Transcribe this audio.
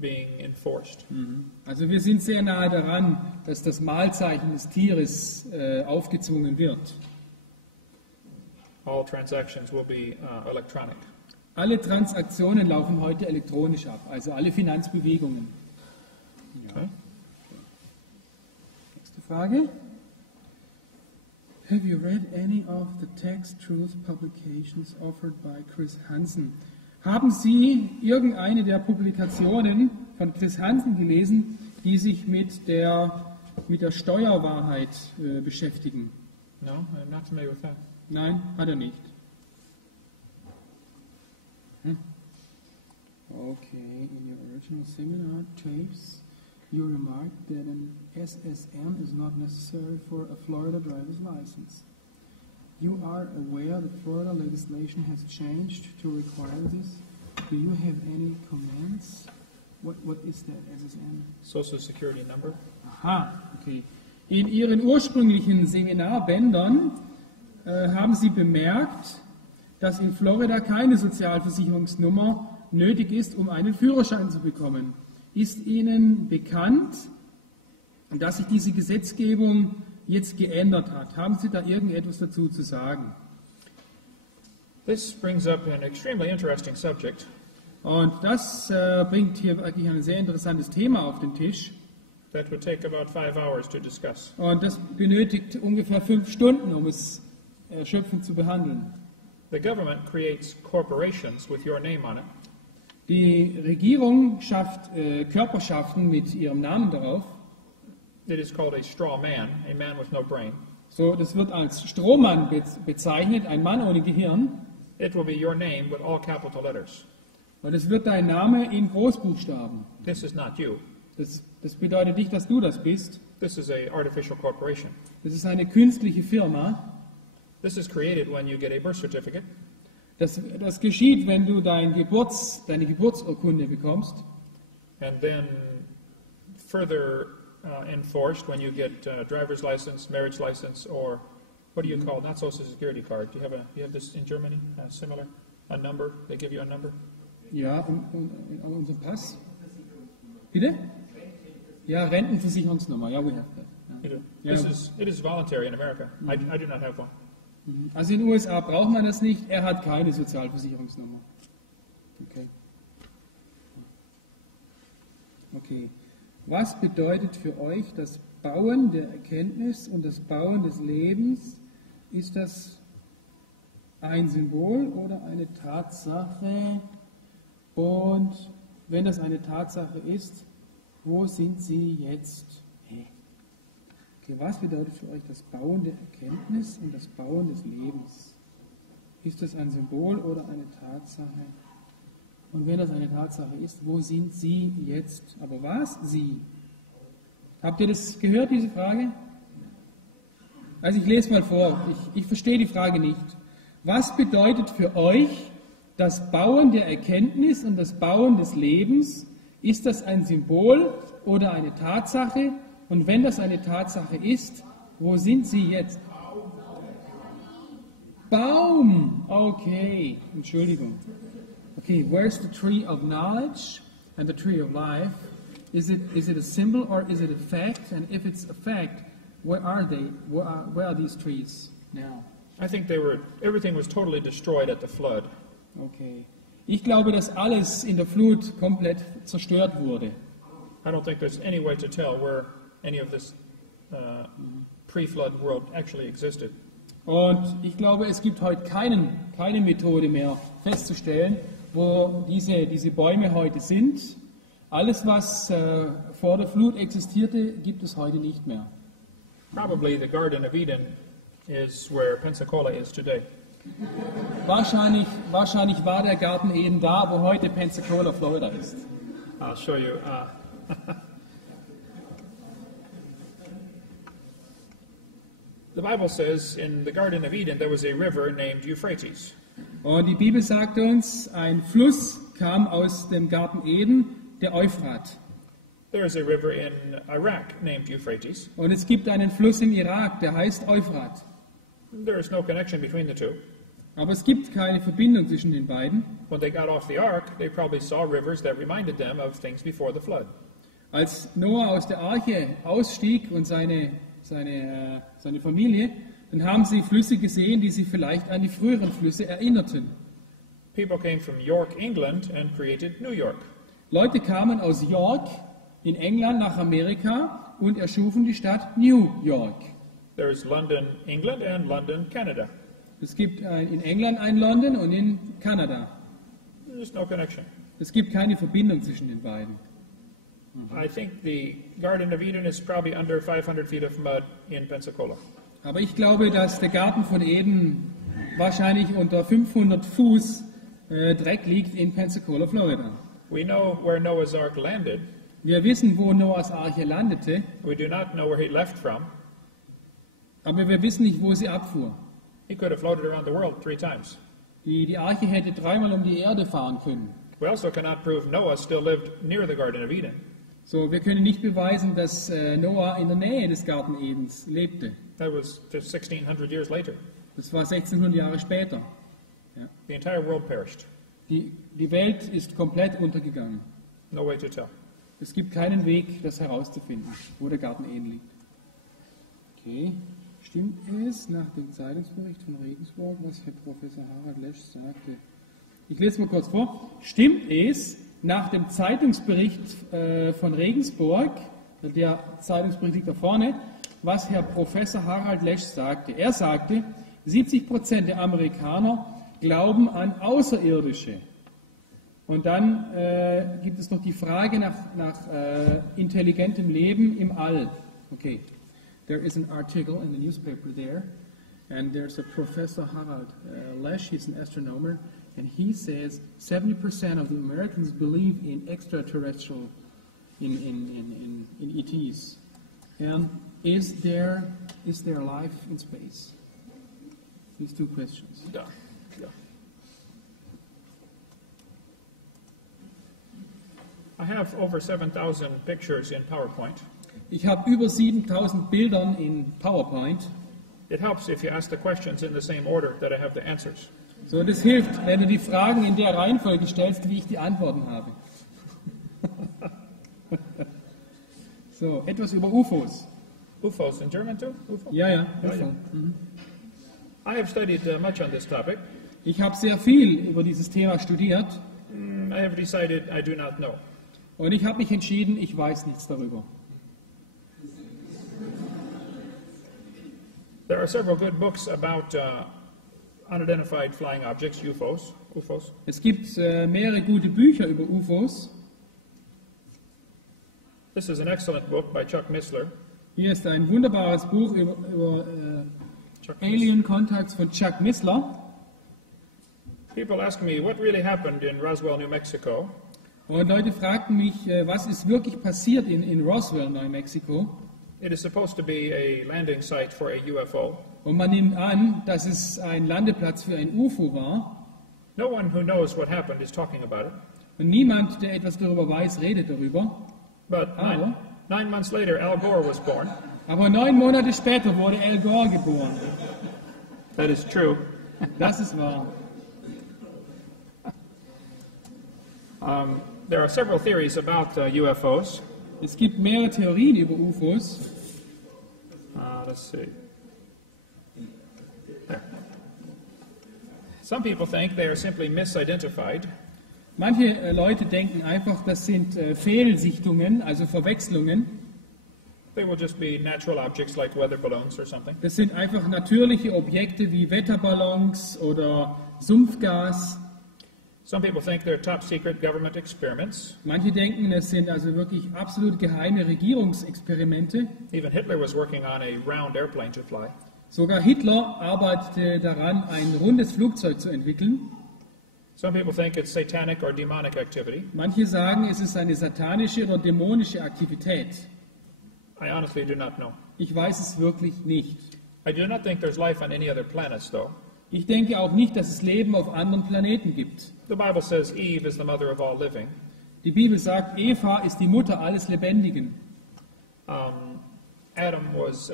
being enforced. Also wir sind sehr nahe daran, dass das Mahlzeichen des Tieres aufgezwungen wird. All transactions will be electronic. Alle Transaktionen laufen heute elektronisch ab, also alle Finanzbewegungen. Ja. Okay. Nächste Frage. Have you read any of the text truth publications offered by Chris Hansen? Haben Sie irgendeine der Publikationen von Chris Hansen gelesen, die sich mit der Steuerwahrheit beschäftigen? No, I'm not familiar with that. Nein, hat er nicht. Okay, in your original seminar tapes, you remarked that an SSN is not necessary for a Florida driver's license. You are aware that Florida legislation has changed to require this. Do you have any comments? What is that SSN? Social Security number. Aha, okay. In Ihren ursprünglichen Seminarbändern haben Sie bemerkt, dass in Florida keine Sozialversicherungsnummer nötig ist, um einen Führerschein zu bekommen. Ist Ihnen bekannt, dass sich diese Gesetzgebung jetzt geändert hat? Haben Sie da irgendetwas dazu zu sagen? This brings up an extremely interesting subject. Und das bringt hier wirklich ein sehr interessantes Thema auf den Tisch. That would take about 5 hours to discuss. Und das benötigt ungefähr 5 Stunden, um es erschöpfend zu behandeln. The government creates corporations with your name on it. Die Regierung schafft Körperschaften mit ihrem Namen darauf. It is called a straw man with no brain. So, das wird als Strohmann bezeichnet, ein Mann ohne Gehirn. It will be your name with all capital letters. Und es wird dein Name in Großbuchstaben. This is not you. Das bedeutet nicht, dass du das bist. This is a artificial corporation. Das ist eine künstliche Firma. This is created when you get a birth certificate. Das geschieht, wenn du deine Geburtsurkunde bekommst. And then further enforced when you get driver's license, marriage license, or what do you call, not social security card. You have this in Germany, similar, a number. They give you a number. Ja, unser Pass. Bitte? Ja, Rentenversicherungsnummer. Ja, we have that. You do. Yeah. It is voluntary in America. I do not have one. Also in den USA braucht man das nicht. Er hat keine Sozialversicherungsnummer. Okay. Was bedeutet für euch das Bauen der Erkenntnis und das Bauen des Lebens? Ist das ein Symbol oder eine Tatsache? Und wenn das eine Tatsache ist, wo sind sie jetzt? Okay, was bedeutet für euch das Bauen der Erkenntnis und das Bauen des Lebens? Ist das ein Symbol oder eine Tatsache? Und wenn das eine Tatsache ist, wo sind sie jetzt? Aber was sie? Habt ihr das gehört, diese Frage? Also ich lese mal vor, ich verstehe die Frage nicht. Was bedeutet für euch das Bauen der Erkenntnis und das Bauen des Lebens? Ist das ein Symbol oder eine Tatsache? Und wenn das eine Tatsache ist, wo sind sie jetzt? Baum! Okay, Entschuldigung. Okay, where's the tree of knowledge and the tree of life? Is it a symbol or is it a fact? And if it's a fact, where are they? Where are these trees now? I think everything was totally destroyed at the flood. Okay. Ich glaube, dass alles in der Flut komplett zerstört wurde. I don't think there's any way to tell where any of this pre-flood world actually existed. Und ich glaube, es gibt heute keine Methode mehr festzustellen, wo diese Bäume heute sind. Alles, was vor der Flut existierte, gibt es heute nicht mehr. Probably the Garden of Eden is where Pensacola is today. Wahrscheinlich war der Garten Eden da, wo heute Pensacola, Florida ist. I'll show you. The Bible says in the Garden of Eden there was a river named Euphrates. Und die Bibel sagt uns, ein Fluss kam aus dem Garten Eden, der Euphrat. There is a river in Iraq named Euphrates. Und es gibt einen Fluss im Irak, der heißt Euphrat. There is no connection between the two. Aber es gibt keine Verbindung zwischen den beiden. When they got off the ark, they probably saw rivers that reminded them of things before the flood. Als Noah aus der Arche ausstieg und seine Familie, dann haben sie Flüsse gesehen, die sie vielleicht an die früheren Flüsse erinnerten. People came from York, England, and created New York. Leute kamen aus York in England nach Amerika und erschufen die Stadt New York. There's London, England, and London, Canada. Es gibt in England ein London und in Kanada. There's no connection. Es gibt keine Verbindung zwischen den beiden. I think the Garden of Eden is probably under 500 feet of mud in Pensacola. Aber ich glaube, dass der Garten von Eden wahrscheinlich unter 500 Fuß Dreck liegt in Pensacola, Florida. We know where Noah's Ark landed. Wir wissen, wo Noahs Arche landete, We do not know where he left from. aber wir wissen nicht, wo sie abfuhr. He could have floated around the world 3 times. Die Arche hätte 3-mal um die Erde fahren können. We also cannot prove Noah still lived near the Garden of Eden. So, wir können nicht beweisen, dass Noah in der Nähe des Garten Edens lebte. That was just 1600 years later. Das war 1600 Jahre später. The entire world perished. Die Welt ist komplett untergegangen. No way to tell. Es gibt keinen Weg, das herauszufinden, wo der Garten Eden liegt. Okay. Stimmt es nach dem Zeitungsbericht von Regensburg, was Herr Professor Harald Lesch sagte? Ich lese mal kurz vor. Stimmt es nach dem Zeitungsbericht von Regensburg, der Zeitungsbericht liegt da vorne, was Herr Professor Harald Lesch sagte? Er sagte, 70% der Amerikaner glauben an Außerirdische. Und dann gibt es noch die Frage nach intelligentem Leben im All. Okay. There is an article in the newspaper there, and there's a Professor Harald Lesch, he's an astronomer, and he says 70% of the Americans believe in extraterrestrial, in ETs. And is there life in space? These 2 questions. Yeah. I have over 7,000 pictures in PowerPoint. Ich habe über 7000 Bildern in PowerPoint. It helps if you ask the questions in the same order that I have the answers. So, das hilft, wenn du die Fragen in der Reihenfolge stellst, wie ich die Antworten habe. So, etwas über UFOs. UFOs in German too? UFO? Ja, Oh, UFO. yeah. I have studied much on this topic. Ich habe sehr viel über dieses Thema studiert I have decided I do not know. und ich habe mich entschieden, ich weiß nichts darüber. There are several good books about unidentified flying objects, UFOs. Es gibt mehrere gute Bücher über UFOs. This is an excellent book by Chuck Missler. Hier ist ein wunderbares Buch über Alien Contacts von Chuck Missler. People ask me what really happened in Roswell, New Mexico. Und Leute fragten mich, was ist wirklich passiert in Roswell, Neumexiko? It is supposed to be a landing site for a UFO. Und man nimmt an, dass es ein Landeplatz für ein UFO war. No one who knows what happened is talking about it. Und niemand, der etwas darüber weiß, redet darüber. But nine months later, Al Gore was born. Aber 9 Monate später wurde Al Gore geboren. That is true. Das ist wahr. There are several theories about UFOs. Es gibt mehrere Theorien über UFOs. Let's see. There. Some people think they are simply misidentified. Manche Leute denken einfach, das sind Fehlsichtungen, also Verwechslungen. They will just be natural objects like weather balloons or something. Das sind einfach natürliche Objekte wie Wetterballons oder Sumpfgas. Some people think they're top secret government experiments. Manche denken, es sind also wirklich absolut geheime Regierungsexperimente. Even Hitler was working on a round airplane to fly. Sogar Hitler arbeitete daran, ein rundes Flugzeug zu entwickeln. Some people think it's satanic or demonic activity. Manche sagen, es ist eine satanische oder dämonische Aktivität. I honestly do not know. Ich weiß es wirklich nicht. I do not think there's life on any other planets, though. Ich denke auch nicht, dass es Leben auf anderen Planeten gibt. The Bible says Eve is the mother of all living. Die Bibel sagt, Eva ist die Mutter alles Lebendigen. Adam was